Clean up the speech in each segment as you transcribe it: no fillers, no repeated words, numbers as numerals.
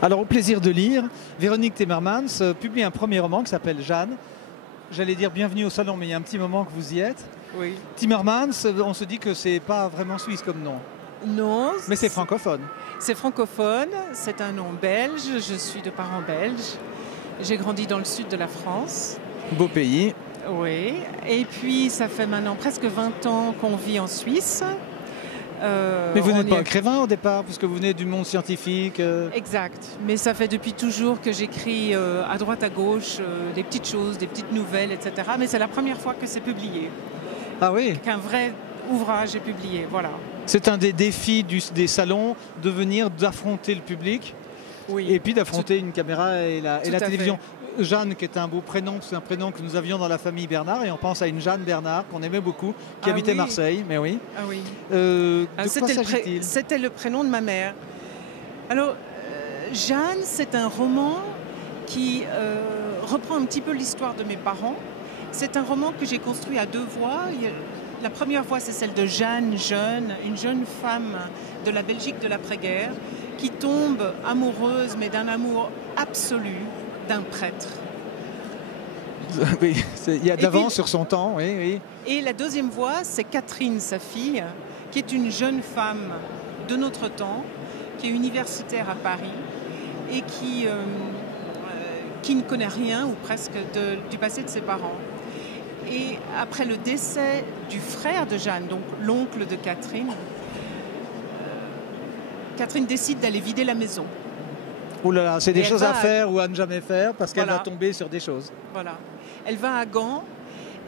Alors, au plaisir de lire, Véronique Timmermans publie un premier roman qui s'appelle Jeanne. J'allais dire bienvenue au salon, mais il y a un petit moment que vous y êtes. Oui. Timmermans, on se dit que c'est pas vraiment suisse comme nom. Non. Mais c'est francophone. C'est francophone, c'est un nom belge, je suis de parents belges. J'ai grandi dans le sud de la France. Beau pays. Oui. Et puis ça fait maintenant presque 20 ans qu'on vit en Suisse. Mais vous n'êtes pas écrivain au départ, puisque vous venez du monde scientifique. Exact. Mais ça fait depuis toujours que j'écris à droite à gauche des petites choses, des petites nouvelles, etc. Mais c'est la première fois que c'est publié. Ah oui. Qu'un vrai ouvrage est publié, voilà. C'est un des défis des salons, d'affronter le public. Oui. Et puis d'affronter une caméra et la télévision. Fait. Jeanne, qui est un beau prénom, c'est un prénom que nous avions dans la famille Bernard, et on pense à une Jeanne Bernard qu'on aimait beaucoup, qui habitait Marseille. Mais oui. Ah oui. De quoi s'agit-il ? C'était le prénom de ma mère. Alors, Jeanne, c'est un roman qui reprend un petit peu l'histoire de mes parents. C'est un roman que j'ai construit à deux voix. La première voix, c'est celle de Jeanne Jeune, une jeune femme de la Belgique de l'après-guerre, qui tombe amoureuse, mais d'un amour absolu, d'un prêtre. Oui, il y a d'avance sur son temps, oui, oui. Et la deuxième voix, c'est Catherine, sa fille, qui est une jeune femme de notre temps, qui est universitaire à Paris et qui ne connaît rien, ou presque, du passé de ses parents. Et après le décès du frère de Jeanne, donc l'oncle de Catherine, Catherine décide d'aller vider la maison. Ouh là là, c'est des choses à faire ou à ne jamais faire parce qu'elle va tomber sur des choses. Voilà. Elle va à Gand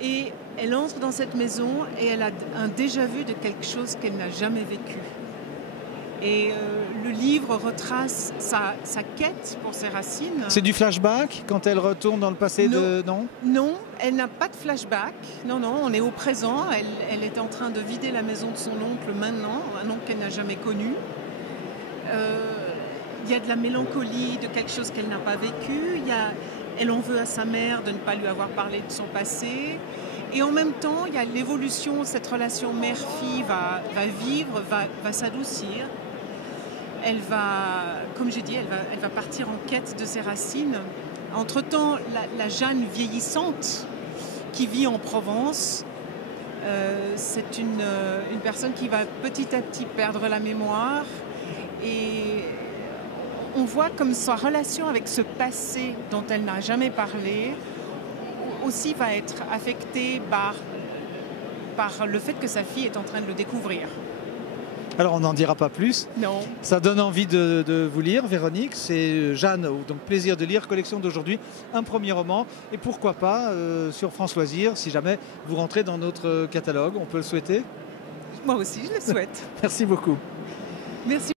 et elle entre dans cette maison et elle a un déjà-vu de quelque chose qu'elle n'a jamais vécu. Et le livre retrace sa quête pour ses racines. C'est du flashback quand elle retourne dans le passé Non, non, elle n'a pas de flashback. Non, on est au présent. Elle est en train de vider la maison de son oncle maintenant, un oncle qu'elle n'a jamais connu. Il y a de la mélancolie, de quelque chose qu'elle n'a pas vécu. Elle en veut à sa mère de ne pas lui avoir parlé de son passé. Et en même temps, il y a l'évolution, cette relation mère-fille va vivre, va s'adoucir. Elle va, comme j'ai dit, elle va partir en quête de ses racines. Entre-temps, la Jeanne vieillissante qui vit en Provence, c'est une personne qui va petit à petit perdre la mémoire. Et on voit comme sa relation avec ce passé dont elle n'a jamais parlé aussi va être affectée par le fait que sa fille est en train de le découvrir. Alors on n'en dira pas plus. Non. Ça donne envie de vous lire, Véronique. C'est Jeanne, donc Plaisir de lire, collection d'aujourd'hui, un premier roman. Et pourquoi pas sur France Loisirs, si jamais vous rentrez dans notre catalogue, on peut le souhaiter. Moi aussi, je le souhaite. Merci beaucoup. Merci.